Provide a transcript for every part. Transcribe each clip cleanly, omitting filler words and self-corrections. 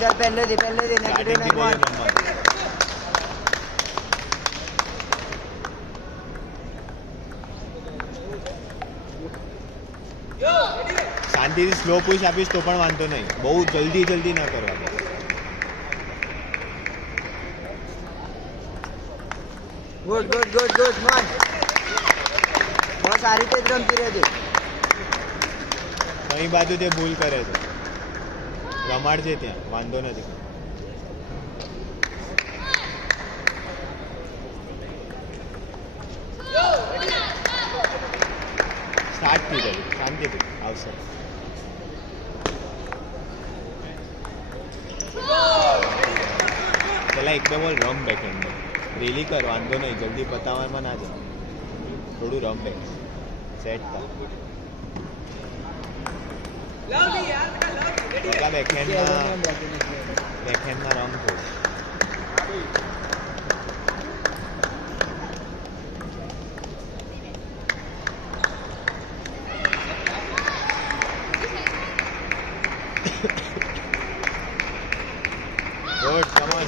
चल पहले दे नेगेटिव नहीं वन શાંતિથી સ્લો પુશ આપીશ તો પણ વાંધો નહીં, બહુ જલ્દી ના કરવા દે. ગુડ મન બહુ સારી રીતે રમતી રહેજે. કઈ બાજુ તે ભૂલ કરે છે રમાડજે ત્યાં, વાંધો નથી. સ્ટાર્ટ થઈ જાય શાંતિથી આવશે. પેલા એક બે બોલ રમ બેકહેન્ડ રેલી કર, વાંધો નહીં, જલ્દી પતાવવામાં ના જાય, થોડું રમ બેક સેટ કર. બેકહેન્ડમાં રમ થોડું. Good, come on.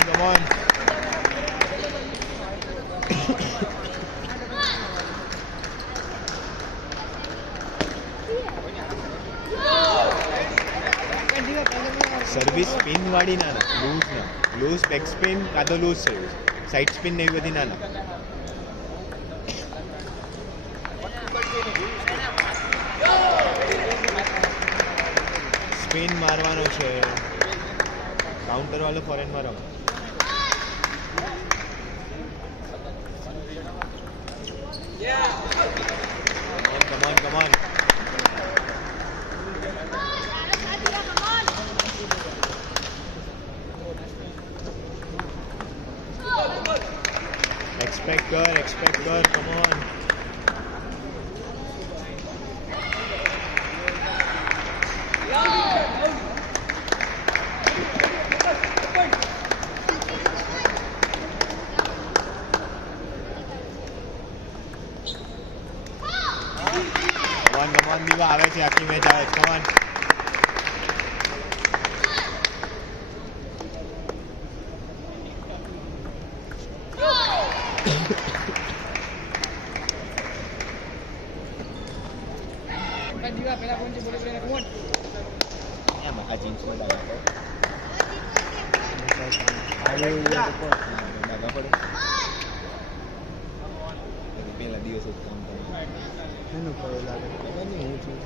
Come on. Service spin વાળી ના લૂઝ બેક સ્પિન કાં તો લૂઝ સર્વિસ, સાઈડ સ્પિન ને એવી બધી ના. સ્પિન મારવાનો છે, કાઉન્ટર વાળો ફોરેનમાં રમો. Come on. Expect kar, come on. Come on, દીવા આવે છે, આખી મેચ આવે છે. Come on. પેલા દિવસ જ કામ એનું કયો લાગે હું છું.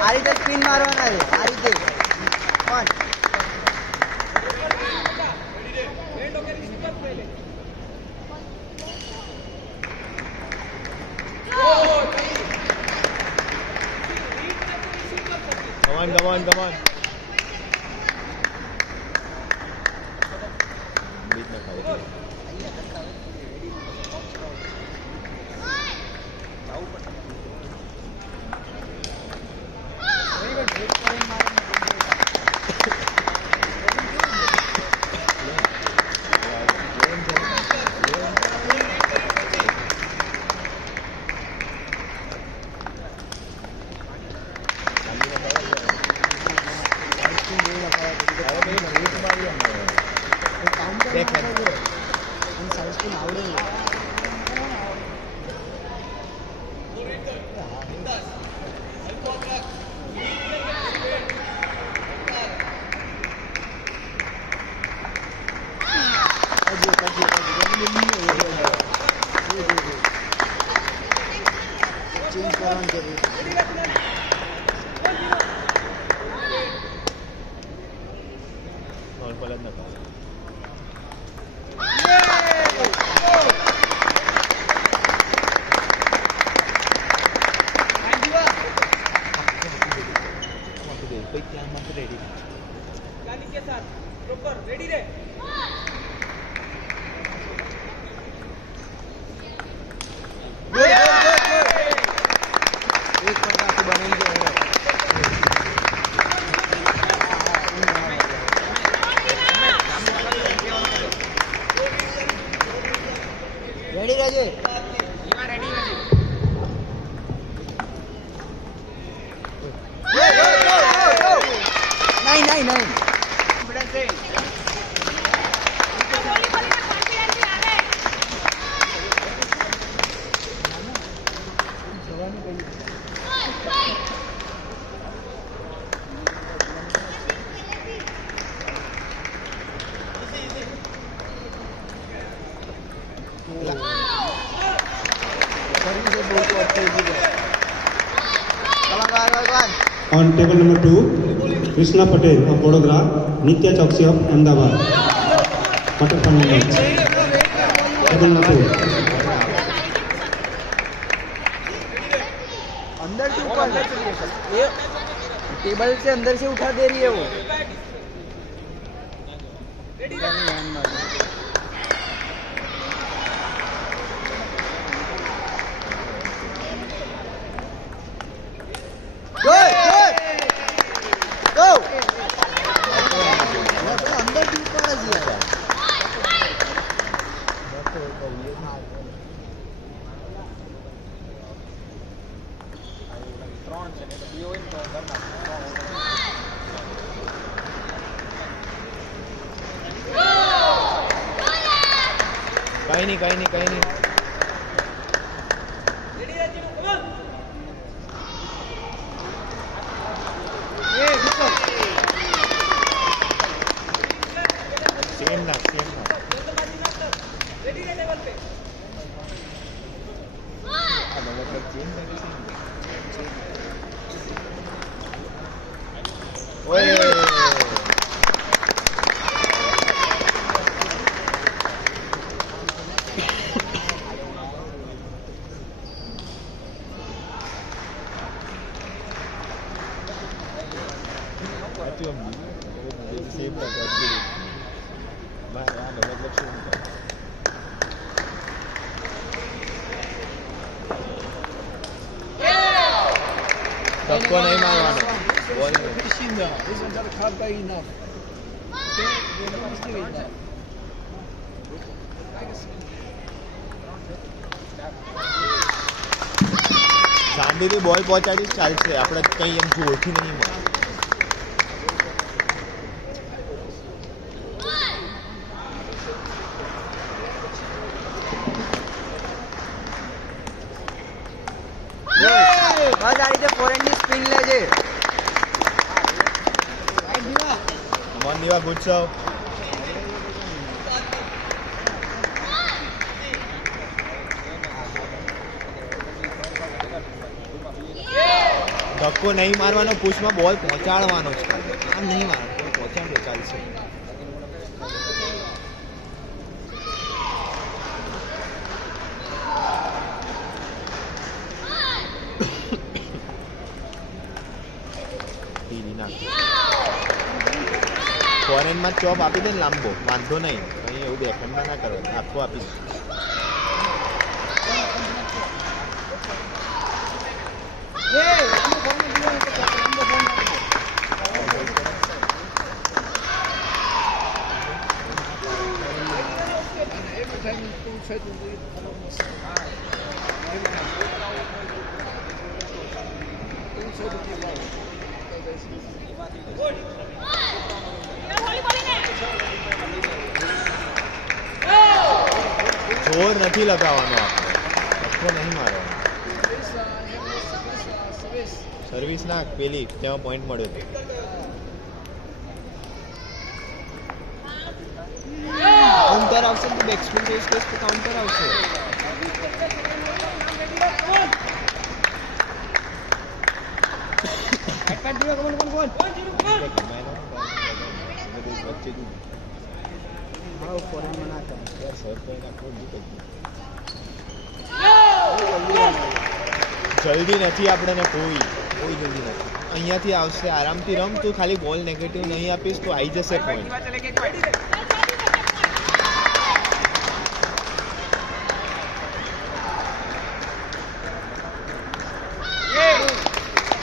આ રીતે સ્પિન મારવાના છે આ રીતે પણ Come on. Beat na kaya. Pala na ba? के साथ प्रॉपर रेडी रे एक प्रकार बनेंगे रेडी राजे नहीं On table number 2, Krishna Patel of Vadodara, Nitya Chokshi of Ahmedabad. Quarter final match. Table number 2. अंदर से ऊपर ये टेबल से अंदर से उठा दे रही है वो गुड 3 છે ને તો 2 હોય ને તો ઘર નાખો. કઈ નહીં રેડી રાજીનો કમાલ સેમ નાખ જલ્દબાજી ના કર રેડી રે લેવલ पे આ મતલબ ચેન્જ કરી છે ઓય સેમ ના કરતી ભાઈ આ મતલબ શું ધક્કો નહીં મારવાનો બોલ શાંતિથી બોલ પહોંચાડી ચાલશે આપણે કંઈ એમ જોરથી નહીં મળે બસ આ રીતે ફોરેનની સ્પિન લે છે. મન દીવા ગુસ્સો ધક્કો નહીં મારવાનો પુશમાં બોલ પહોંચાડવાનો છે આમ નહીં મારવાનો પહોંચાડો ચાલશે ફોરેનમાં ચોપ આપી દે ને લાંબો વાંધો નહીં અહીં એવું બેકહેન્ડમાં ના કરો આખો આપી દે જોર નથી લગાવવાનો આપણે ધક્કો નહીં મારવાનો સર્વિસ નાખ પેલી તેમાં પોઈન્ટ મળ્યો હતો કાઉન્ટર આવશે તો બેકસ્પિન બેસ કેસ તો કાઉન્ટર આવશે વચ્ચે તું ફોરેનમાં ના કરે. યાર સર તો એના કોઈ જલ્દી નથી આપણે કોઈ જલ્દી નથી અહીંયાથી આવશે આરામથી રમ તું ખાલી બોલ નેગેટિવ નહીં આપીશ તો આવી જશે પોઈન્ટ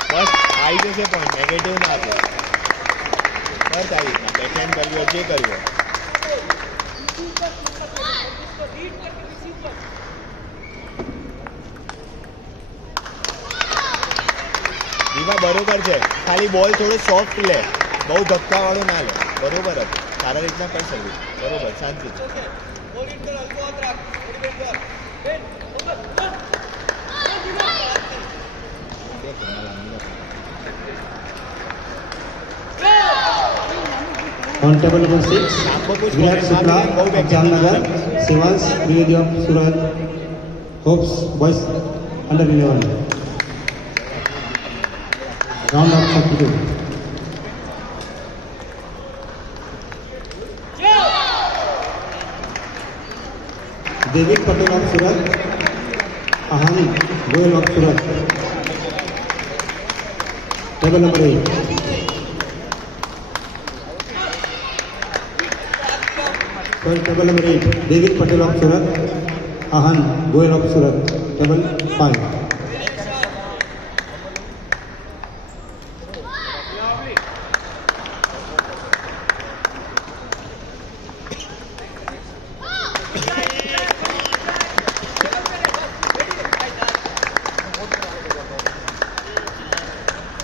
બસ આવી જશે પોઈન્ટ નેગેટિવ ના આપે બસ આવી રીતના બેકહેન્ડ કર્યો જે કર્યો દીવા બરોબર છે ખાલી બોલ થોડો સોફ્ટ લે બહુ ધક્કાવાળો ના લે બરોબર હતું સારા રીતના કરી સર્વિસ બરોબર શાંતિ On table number 6, Virat Shukla of Jamnagar, Sivas Trivedi of Surat, Hopes Boys Under 11. Round of 32. David Patel of Surat, Ahan Goel of Surat. Table number 8. Table number 8, David Patel of Surat, Ahan Goel of Surat. Table 5.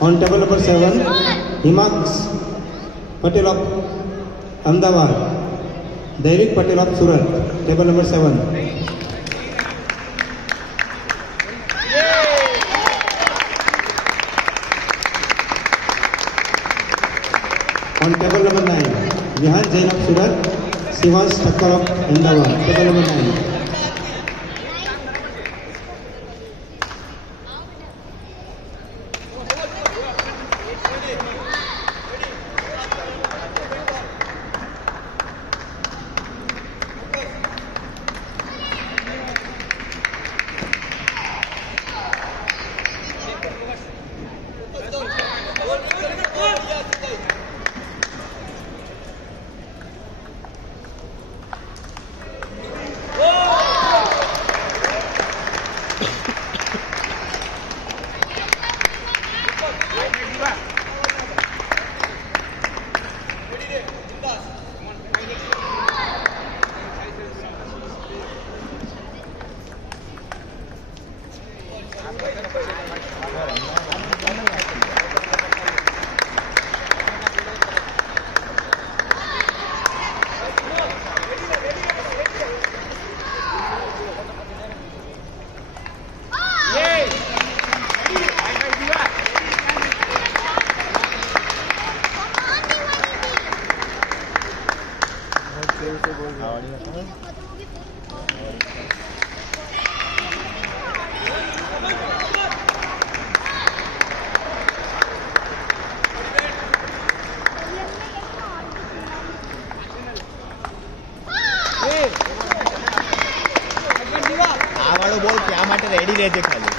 On table number 7, Himax Patel of Ahmedabad, David Patel of Surat, table number 7. On table number 9, Nihan Jain of Surat, Sivas Thakkar of Ahmedabad, table number 9. આ વાળો બોલ ત્યાં માટે રેડી રહેજે ખાલી.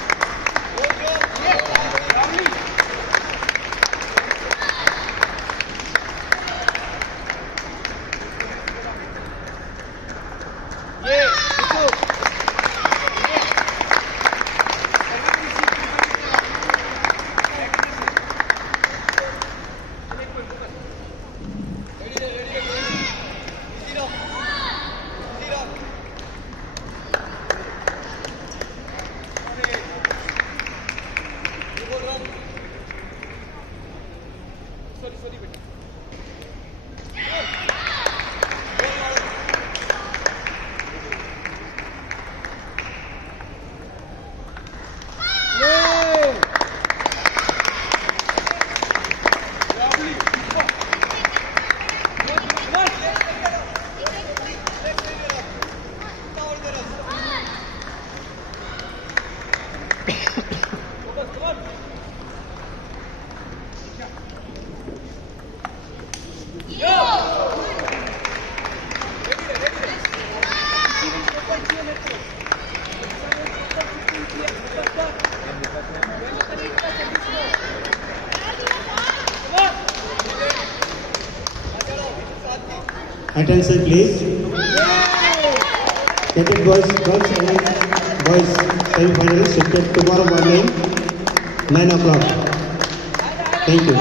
Attention please. Cadet boys, girls and boys semi-final shifted tomorrow morning 9 o'clock. Thank you.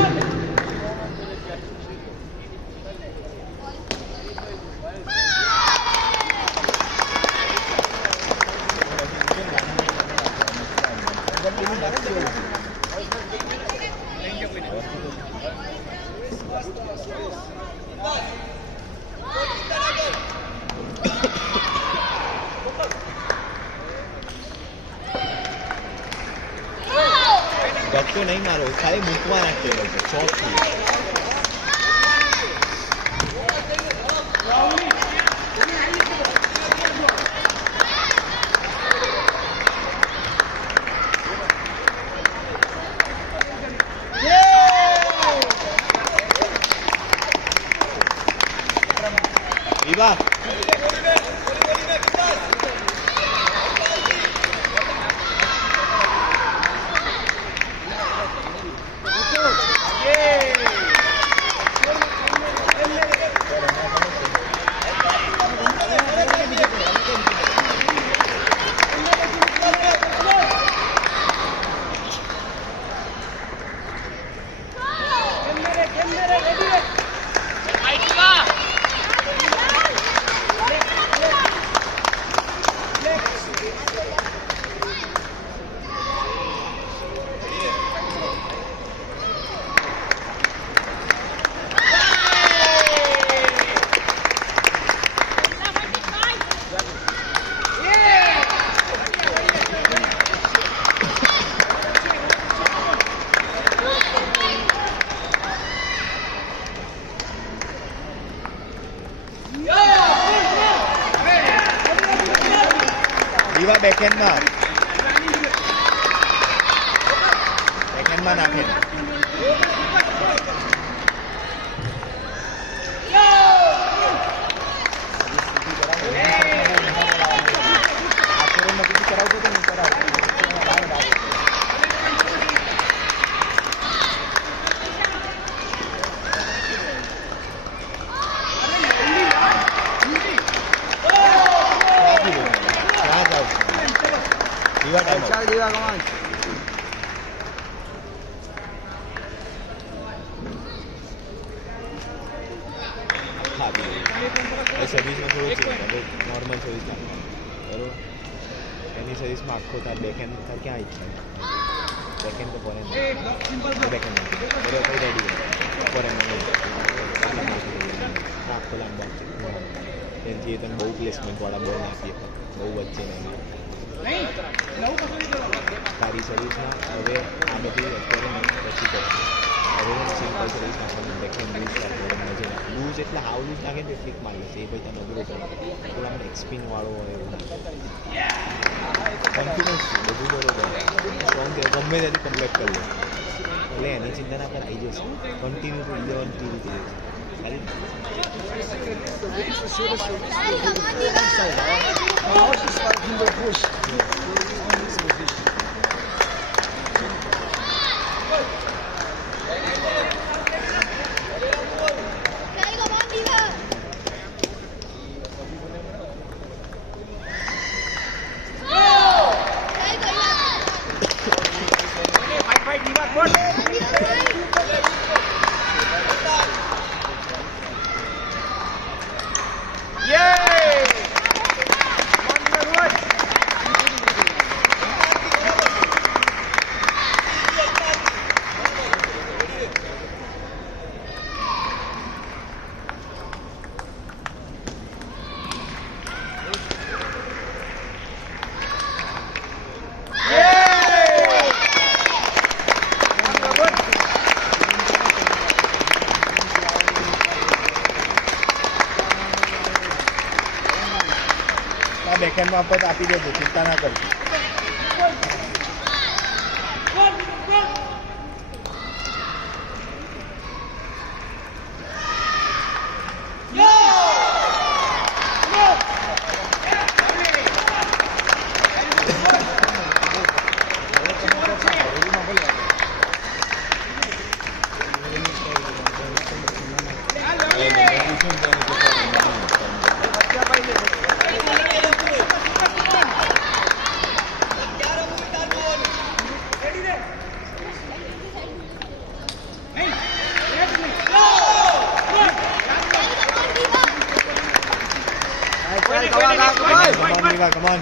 ધક્કો નહીં મારો, ખાલી મૂકવા નાખજો ચોકથી. વિવાહ બેકહેન્ડમાં નાખે. ચાલ દીવા કમાન. સર્વિસમાં થોડું નોર્મલ સર્વિસ નાખે બરોબર. એની સર્વિસમાં આખો તાર બેકહેન્ડ તાર ક્યાં ઈચ્છા બેકહેન્ડ તો ફોરેન બેકહેન્ડ બરોબર કઈ રેડી ફોરેન આખો લાંબા એનાથી તમે બહુ પ્લેસમેન્ટવાળા બોલ નાખીએ બહુ વચ્ચે નહીં સારી સર્વિસમાં હવે આ બધી અત્યારે પછી કરશે. હવે સિમ્પલ સર્વિસ નાખવાનું બેકહેન્ડ લૂઝ એટલે હાવ લૂઝ નાખે તો ફ્લિક મારી લેશે એ પછી તમે અઘરો કરો થોડા મને એક્સપિનવાળો હોય એવું કોન્ફિડન્સ બધું બરોબર સ્ટ્રોંગ ગમે ત્યાંથી કમ્પ્લેટ કરી લે એટલે એની ચિંતા ના પર આવી જશે. કન્ટિન્યુ ટુ 11 ટી રીતે ખાલી Now she's starting to push. બેકહેન્ડમાં પદ આપી દેજો ચિંતા ના કરજો. Come on.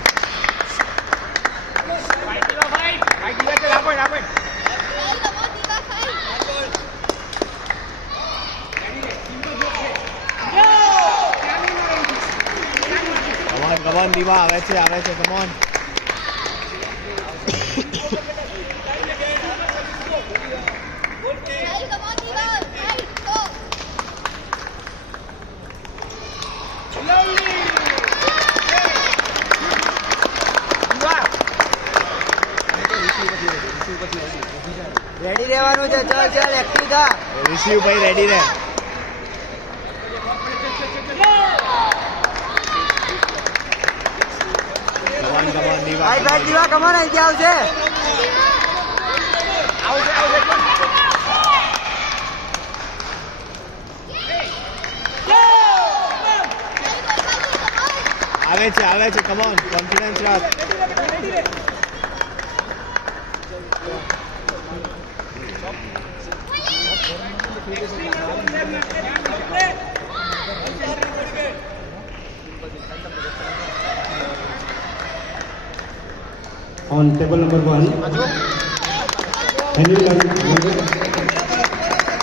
Come on, Diva, આવે છે, come on. રેડી રહેવાનું છે. ચાલ ચાલ એક્ટિવ થા. રિસીવ ભાઈ રેડી રહે. કમાન દીવા. ભાઈ ભાઈ દીવા કમાન અહીંથી આવશે. આવે છે કમાન કોન્ફિડન્સ રાખ. On table number 1, Henry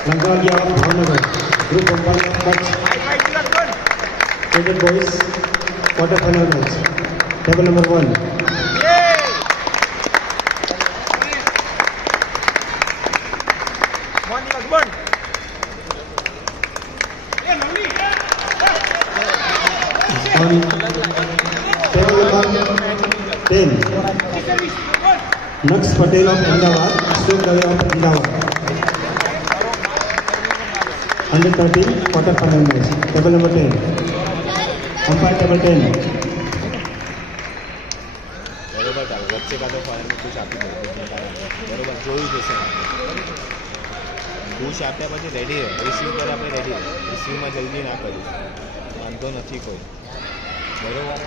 Langalia of Bhavnagar, group of 1 match. Traded boys, quarter final match. Table number 1. On table number 10. Nux Patel of Ahmedabad, Ashok Dave of Ahmedabad. Under 13, quarter final match. Table number 10. Umpire table 10. બરોબર ચાલો વચ્ચે કાં તો ફોરેનને પુશ આપી દો બરોબર જોયું જશે પુશ આપ્યા પછી રેડી રહે રિસીવ કરે આપણે રેડી રહે રિસીવમાં જલ્દી ના કર્યું વાંધો નથી કોઈ બરોબર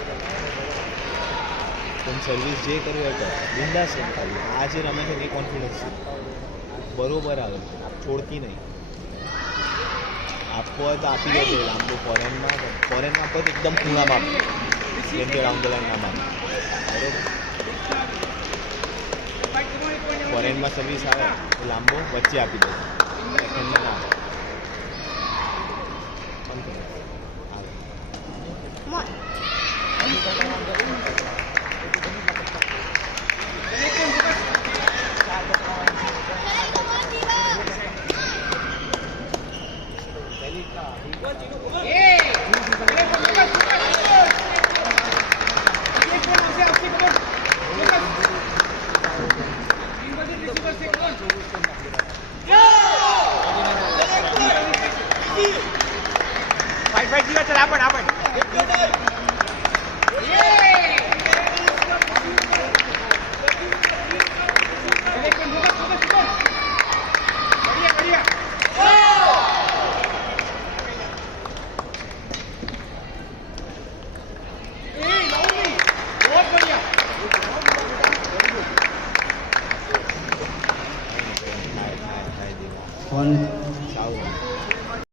તમે સર્વિસ જે કર્યું એ કરો બિંદાસ એમ ખાલી આ જે રમે છે એ કોન્ફિડન્સ છે બરોબર આવે છોડતી નહીં આપવો હોય તો આપી દેજો લાંબુ ફોરેનમાં આપો તો એકદમ ખૂણામાં આપો જેમ કે રાઉન્ડ ધ લાઈન ના મારે બરોબર ફોરેનમાં સર્વિસ આવે તો લાંબો વચ્ચે આપી દો સેકન્ડમાં ના આવે